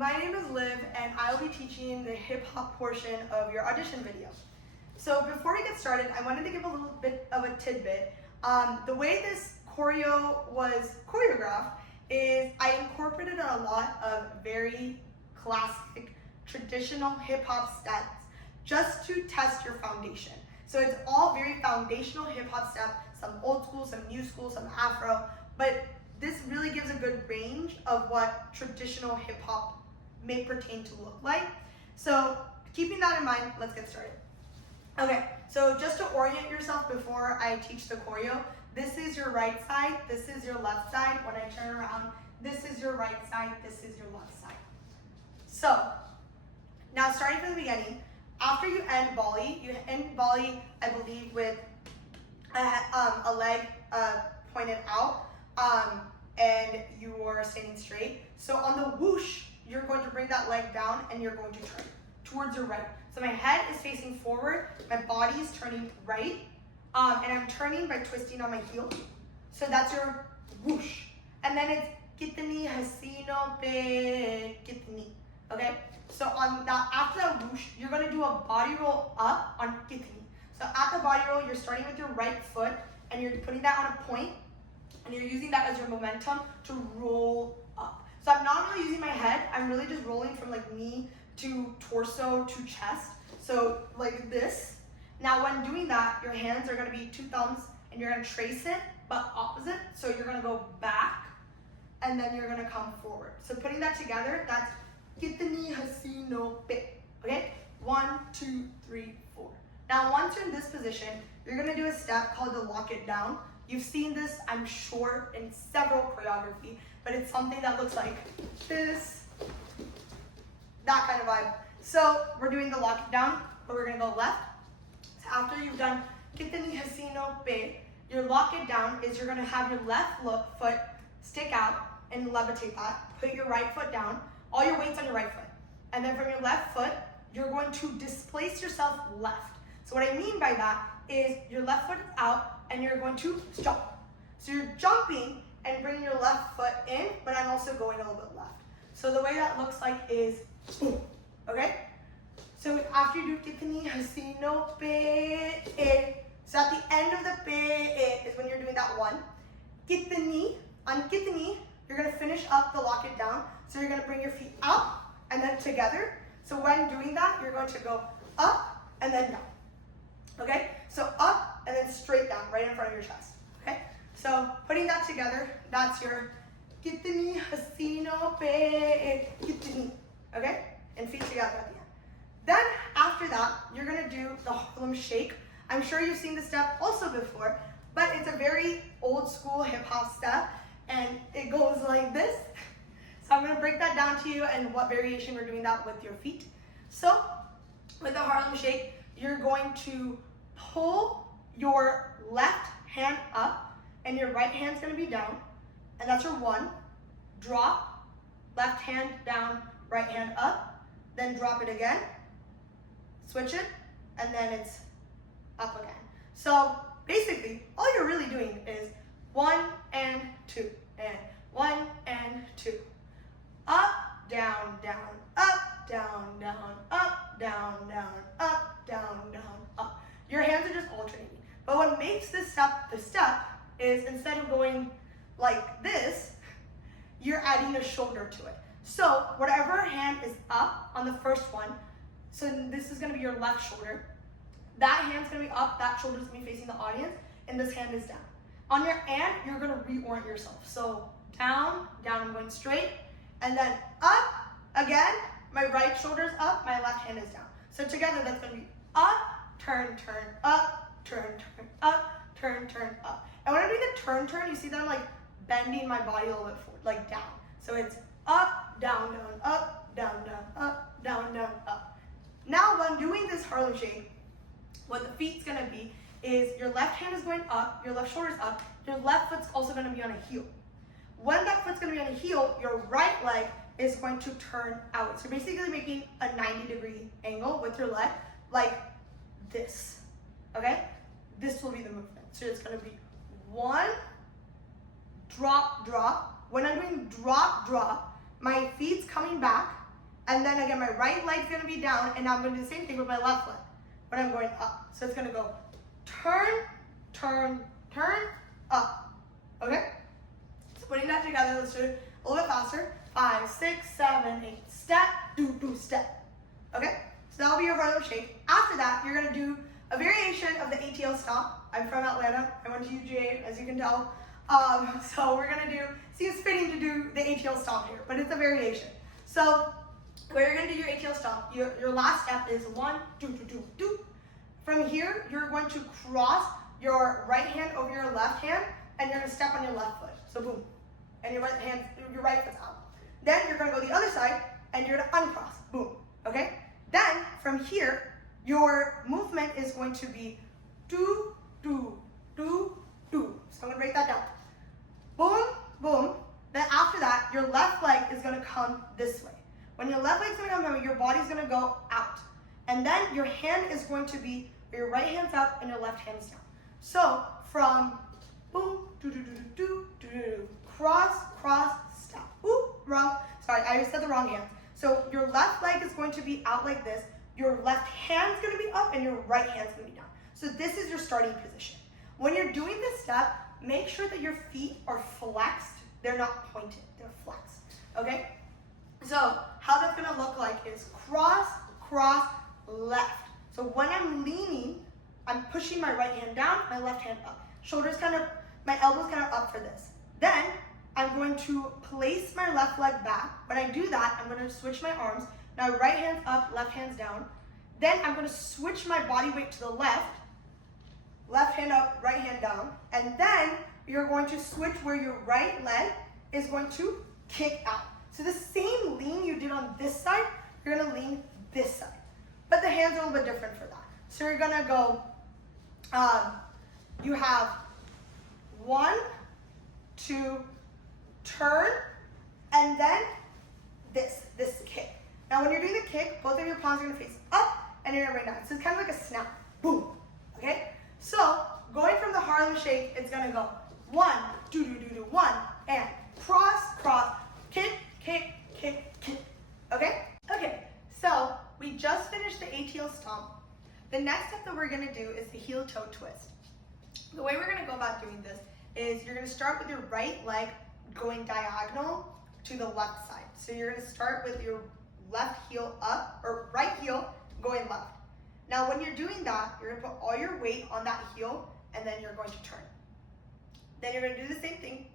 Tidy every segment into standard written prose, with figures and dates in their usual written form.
my name is Liv and I will be teaching the hip hop portion of your audition video. So before we get started, I wanted to give a little bit of a tidbit. The way this choreo was choreographed is I incorporated a lot of very classic, traditional hip hop steps just to test your foundation. So it's all very foundational hip hop steps, some old school, some new school, some Afro, but this really gives a good range of what traditional hip hop may pertain to look like. So keeping that in mind, let's get started. Okay, so just to orient yourself before I teach the choreo, this is your right side, this is your left side. When I turn around, this is your right side, this is your left side. So now starting from the beginning, after you end volley, I believe with a leg pointed out, and you are standing straight. So on the whoosh, you're going to bring that leg down and you're going to turn towards your right. So my head is facing forward, my body is turning right, and I'm turning by twisting on my heel. So that's your whoosh. And then it's kitni hasino pe kitni. Okay? So on that, after that whoosh, you're gonna do a body roll up on kitni. So at the body roll, you're starting with your right foot and you're putting that on a point and you're using that as your momentum to roll up. So I'm not really using my head, I'm really just rolling from like knee to torso to chest. So like this. Now when doing that, your hands are gonna be two thumbs and you're gonna trace it, but opposite. So you're gonna go back and then you're gonna come forward. So putting that together, that's kitni hasino pe. Okay? 1, 2, 3, 4. Now once you're in this position, you're gonna do a step called the lock it down. You've seen this, I'm sure, in several choreography, but it's something that looks like this, that kind of vibe. So we're doing the lock it down, but we're gonna go left. So after you've done kitni hasino pe, your lock it down is you're gonna have your left foot stick out and levitate that. Put your right foot down, all your weight's on your right foot. And then from your left foot, you're going to displace yourself left. So what I mean by that is your left foot is out and you're going to jump. So you're jumping and bringing your left foot in, but I'm also going a little bit left. So the way that looks like is boom, okay? So after you do kitni hasino pe e, so at the end of the pe e is when you're doing that one. Kitni, on kitni, you're gonna finish up the lock it down. So you're gonna bring your feet up and then together. So when doing that, you're going to go up and then down. Okay? So up and then straight down, right in front of your chest. Okay? So putting that together, that's your kitni hasino pe kitni. Okay? And feet together at the end. Then after that, you're gonna do the Harlem Shake. I'm sure you've seen this step also before, but it's a very old school hip hop step and it goes like this. So I'm gonna break that down to you and what variation we're doing that with your feet. So with the Harlem Shake, you're going to pull your left hand up and your right hand's gonna be down, and that's your one. Drop, left hand down, right hand up, then drop it again, switch it, and then it's up again. So basically, all you're really doing is 1 and 2, and 1 and 2. Up, down, down, up, down, down, up, down, down, up, down, down, up. Your hands are just alternating. But what makes this step the step is instead of going like this, you're adding a shoulder to it. So whatever hand is up on the first one, so this is gonna be your left shoulder, that hand's gonna be up, that shoulder's gonna be facing the audience, and this hand is down. On your and, you're gonna reorient yourself. So down, down, I'm going straight, and then up, again, my right shoulder's up, my left hand is down. So together, that's gonna be up, turn, turn, up, turn, turn, up, turn, turn, up. And when I'm doing the turn, turn, you see that I'm like bending my body a little bit forward, like down. So it's up, down, down, up, down, down, up, down, down, up. Now when doing this Harlem Shake, what the feet's gonna be is your left hand is going up, your left shoulder's up, your left foot's also gonna be on a heel. When that foot's gonna be on a heel, your right leg is going to turn out. So you're basically making a 90-degree angle with your leg, like this, okay? This will be the movement. So it's gonna be 1, drop, drop. When I'm doing drop, drop, my feet's coming back, And then again, my right leg's gonna be down, and now I'm gonna do the same thing with my left leg when I'm going up. So it's gonna go turn, turn, turn, up, okay? So putting that together, let's do it a little bit faster. 5, 6, 7, 8, step, do, step, okay? So that'll be your Harlem Shake. After that, you're gonna do a variation of the ATL stomp. I'm from Atlanta, I went to UGA, as you can tell. So we're gonna do, seems fitting to do the ATL stomp here, but it's a variation. So where you're gonna do your ATL stomp, your last step is 1, 2, 2, 2, 2. From here, you're going to cross your right hand over your left hand, and you're gonna step on your left foot. So boom, and your right foot's out. Then you're gonna go the other side, and you're gonna uncross, boom, okay? Then from here, your movement is going to be do, do, do, do. So I'm gonna break that down. Boom, boom. Then after that, your left leg is gonna come this way. When your left leg's gonna come this way, your body's gonna go out. And then your hand is going to be, your right hand's up and your left hand's down. So from boom, do, do, do, do, do, do, do, cross, cross, stop. Ooh, wrong. Sorry, I said the wrong hand. So your left leg is going to be out like this. Your left hand's gonna be up and your right hand's gonna be down. So this is your starting position. When you're doing this step, make sure that your feet are flexed. They're not pointed, they're flexed, okay? So how that's gonna look like is cross, cross, left. So when I'm leaning, I'm pushing my right hand down, my left hand up. Shoulders kind of, my elbows kind of up for this. Then I'm going to place my left leg back. When I do that, I'm gonna switch my arms. Now right hand's up, left hand's down. Then I'm gonna switch my body weight to the left hand up, right hand down. And then you're going to switch where your right leg is going to kick out. So the same lean you did on this side, you're gonna lean this side. But the hands are a little bit different for that. So you're gonna go, you have 1, 2, turn, and then this kick. Now when you're doing the kick, both of your palms are gonna face up and you're gonna bring down. So it's kind of like a snap, boom, okay? So going from the Harlem Shake, it's gonna go 1, 2, 2, 2, 2, 1, and cross, cross, kick, kick, kick, kick, okay? Okay, so we just finished the ATL stomp. The next step that we're gonna do is the heel toe twist. The way we're gonna go about doing this is you're gonna start with your right leg going diagonal to the left side. So you're gonna start with your left heel up, or right heel going left. Now when you're doing that, you're gonna put all your weight on that heel, and then you're going to turn. Then you're gonna do the same thing,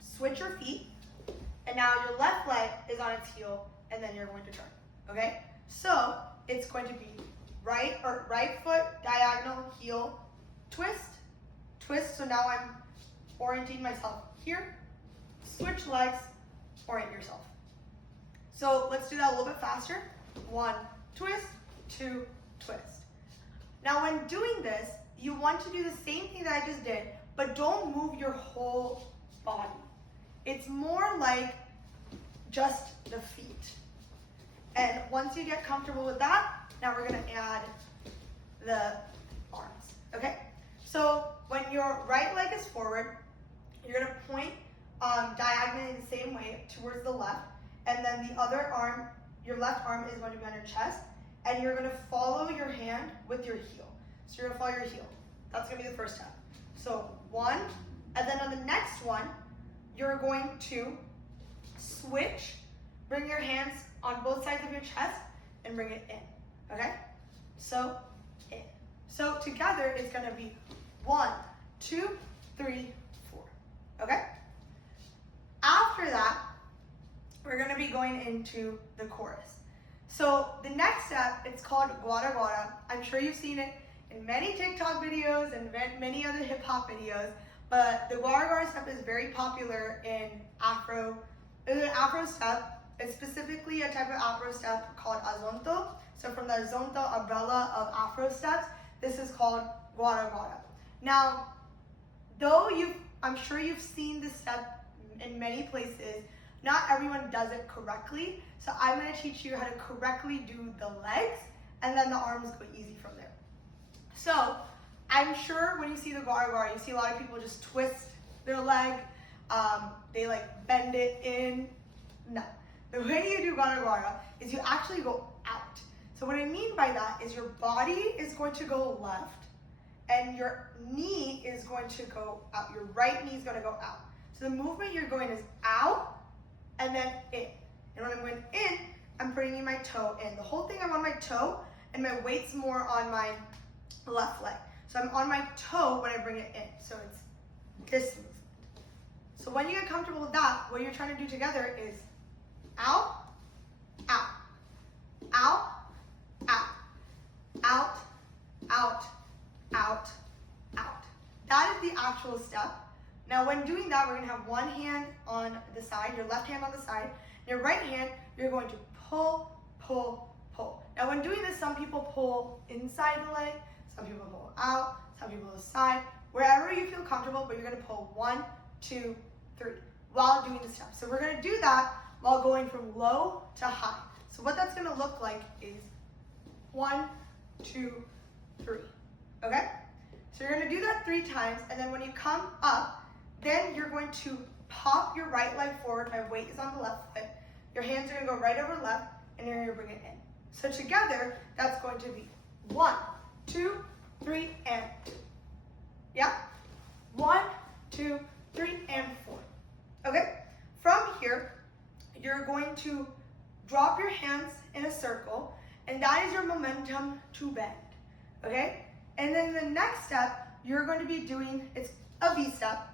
switch your feet, and now your left leg is on its heel, and then you're going to turn, okay? So it's going to be right foot, diagonal, heel, twist, twist. So now I'm orienting myself here, switch legs, orient yourself. So let's do that a little bit faster. 1, twist, 2, twist. Now when doing this, you want to do the same thing that I just did, but don't move your whole body. It's more like just the feet. And once you get comfortable with that, now we're gonna add the arms, okay? So when your right leg is forward, you're gonna point diagonally the same way towards the left, and then the other arm, your left arm is going to be on your chest, and you're gonna follow your hand with your heel. So you're gonna follow your heel. That's gonna be the first step. So 1, and then on the next one, you're going to switch, bring your hands on both sides of your chest, and bring it in, okay? So, in. So together, it's gonna be 1, 2, 3, 4, okay? After that, we're gonna be going into the chorus. So the next step, it's called Guara Guara. I'm sure you've seen it in many TikTok videos and many other hip hop videos, but the Guara Guara step is very popular in Afro. It's an Afro step. It's specifically a type of Afro step called Azonto. So from the Azonto umbrella of Afro steps, this is called Guara Guara. Now, though I'm sure you've seen this step in many places, not everyone does it correctly. So I'm gonna teach you how to correctly do the legs, and then the arms go easy from there. So I'm sure when you see the Guara Guara, you see a lot of people just twist their leg, they like bend it in. No, The way you do gara gara is you actually go out. So what I mean by that is your body is going to go left and your knee is going to go out. Your right knee is going to go out. So the movement you're going is out and then in. And when I'm going in, I'm bringing my toe in. The whole thing I'm on my toe and my weight's more on my left leg. So I'm on my toe when I bring it in. So it's this movement. So when you get comfortable with that, what you're trying to do together is out, out, out, out, out, out, out, out. That is the actual step. Now when doing that, we're gonna have one hand on the side, your left hand on the side, and your right hand, you're going to pull, pull, pull. Now when doing this, some people pull inside the leg, some people pull out, some people to the side, wherever you feel comfortable, but you're gonna pull 1, 2, 3 while doing the steps. So we're gonna do that while going from low to high. So what that's gonna look like is 1, 2, 3, okay? So you're gonna do that 3 times, and then when you come up, then you're going to pop your right leg forward. My weight is on the left foot. Your hands are gonna go right over left, and you're gonna bring it in. So together, that's going to be 1, 2, 3, and yeah? 1, 2, 3, and 4. Okay? From here, you're going to drop your hands in a circle, and that is your momentum to bend. Okay? And then the next step, you're going to be doing, it's a V step,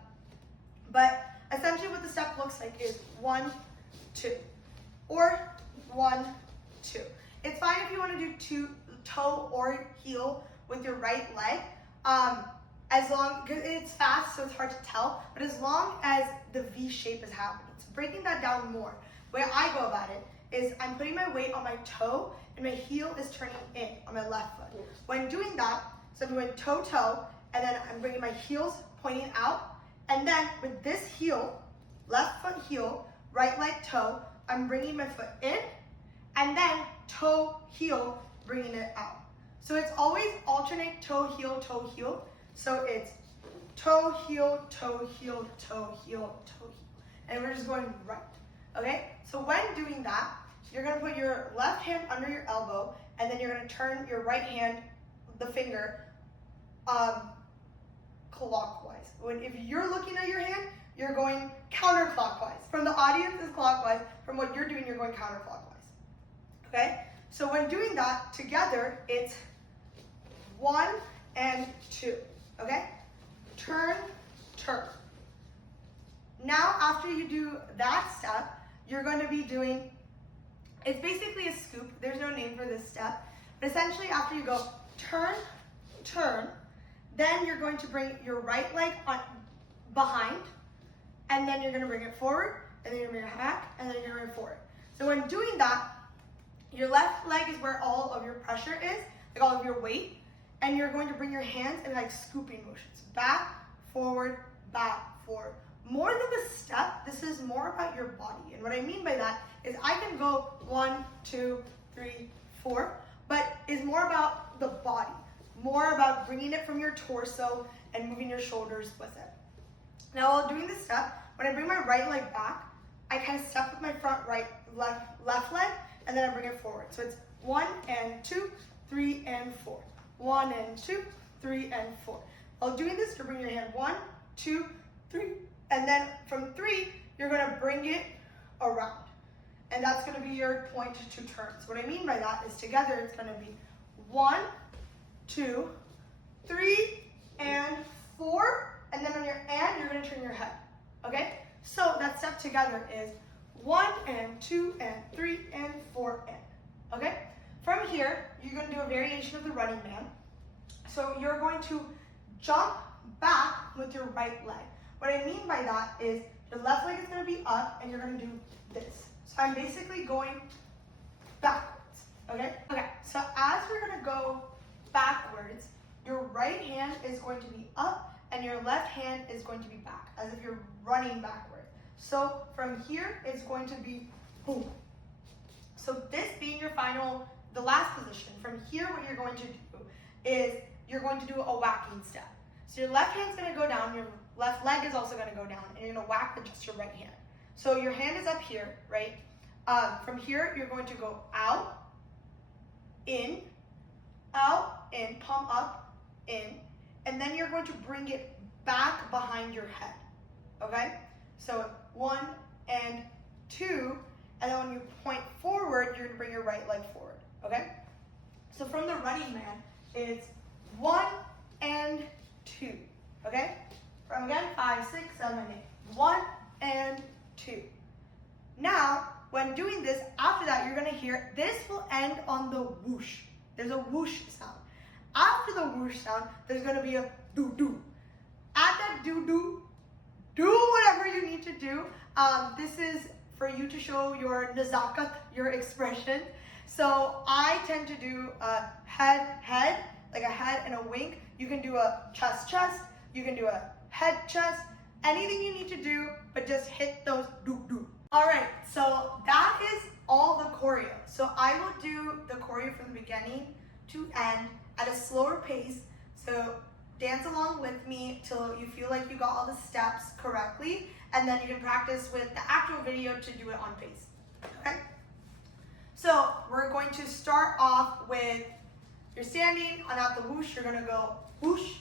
but essentially what the step looks like is 1, 2, or 1, 2. It's fine if you want to do toe or heel with your right leg, as long, because it's fast, so it's hard to tell, but as long as the V shape is happening. So breaking that down more, the way I go about it is I'm putting my weight on my toe and my heel is turning in on my left foot. When doing that, so I'm going toe, toe, and then I'm bringing my heels pointing out, and then with this heel, left foot heel, right leg toe, I'm bringing my foot in, and then toe, heel, bringing it out. So it's always alternate toe, heel, toe, heel. So it's toe, heel, toe, heel, toe, heel, toe, heel. And we're just going right, okay? So when doing that, you're gonna put your left hand under your elbow, and then you're gonna turn your right hand, the finger, clockwise. If you're looking at your hand, you're going counterclockwise. From the audience is clockwise. From what you're doing, you're going counterclockwise, okay? So when doing that together, it's 1 and 2, okay? Turn, turn. Now, after you do that step, you're going to be doing, it's basically a scoop. There's no name for this step. But essentially, after you go turn, turn, then you're going to bring your right leg on behind, and then you're going to bring it forward, and then you're going to bring it back, and then you're going to bring it forward. So when doing that, your left leg is where all of your pressure is, like all of your weight, and you're going to bring your hands in like scooping motions. Back, forward, more than the step, this is more about your body. And what I mean by that is I can go 1, 2, 3, 4, but it's more about the body, more about bringing it from your torso and moving your shoulders with it. Now while doing this step, when I bring my right leg back, I kind of step with my front left leg, and then I bring it forward. So it's 1 and 2, 3 and 4. 1 and 2, 3 and 4. While doing this, you're bringing your hand 1, 2, 3, and then from 3, you're gonna bring it around. And that's gonna be your point to turn. So what I mean by that is together, it's gonna be 1, 2, 3, and 4, and then on your and, you're gonna turn your head, okay? So that step together is 1 and 2 and 3 and 4 and, okay? From here, you're gonna do a variation of the running man. So you're going to jump back with your right leg. What I mean by that is your left leg is gonna be up and you're gonna do this. So I'm basically going backwards, okay? Okay, so as we're gonna go backwards, your right hand is going to be up and your left hand is going to be back, as if you're running backward. So from here, it's going to be boom. So this being your final, the last position, from here what you're going to do is you're going to do a whacking step. So your left hand's gonna go down, your left leg is also gonna go down, and you're gonna whack with just your right hand. So your hand is up here, right? From here, you're going to go out, in, palm up, in, and then you're going to bring it back behind your head, okay? So 1 and 2, and then when you point forward, you're gonna bring your right leg forward, okay? So from the Running Man, it's 1 and 2, okay? From again, 5, 6, 7, 8. 1 and 2. Now, when doing this, after that, you're gonna hear, this will end on the whoosh. There's a whoosh sound. After the whoosh sound, there's gonna be a doo-doo. At that doo-doo, do whatever you need to do. This is for you to show your nazakat, your expression. So I tend to do a head, like a head and a wink. You can do a chest, you can do a head, chest, anything you need to do, but just hit those doo-doo. All right, so that is all the choreo. So I will do the choreo from the beginning to end at a slower pace. So dance along with me till you feel like you got all the steps correctly, and then you can practice with the actual video to do it on pace, okay? So we're going to start off with, you're standing, and at the whoosh, you're gonna go whoosh,